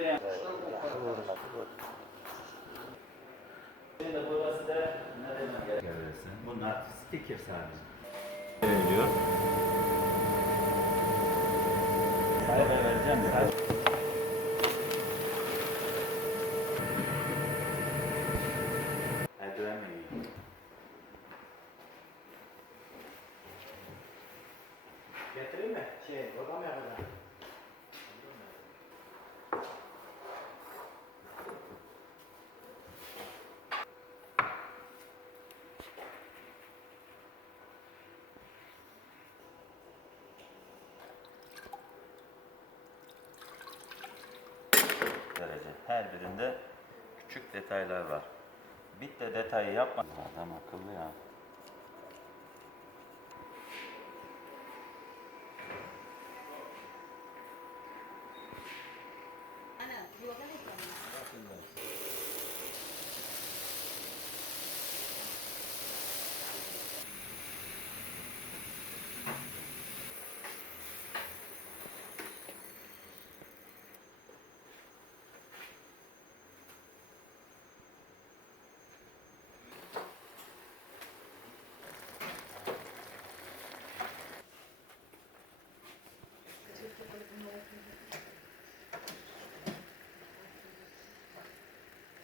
yani. Burası da ne demek gerekirse. Bunlar sticker sadece. Veriliyor. Sayfa vereceğim. Eldiven mi? Getireyim mi? Oradan mı yapacağım? Derece. Her birinde küçük detaylar var. Bit de detayı yapma. Adam akıllı ya.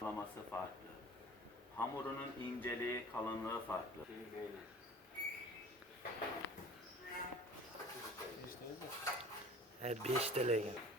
Uygulaması farklı. Hamurunun inceliği, kalınlığı farklı. 5 TL.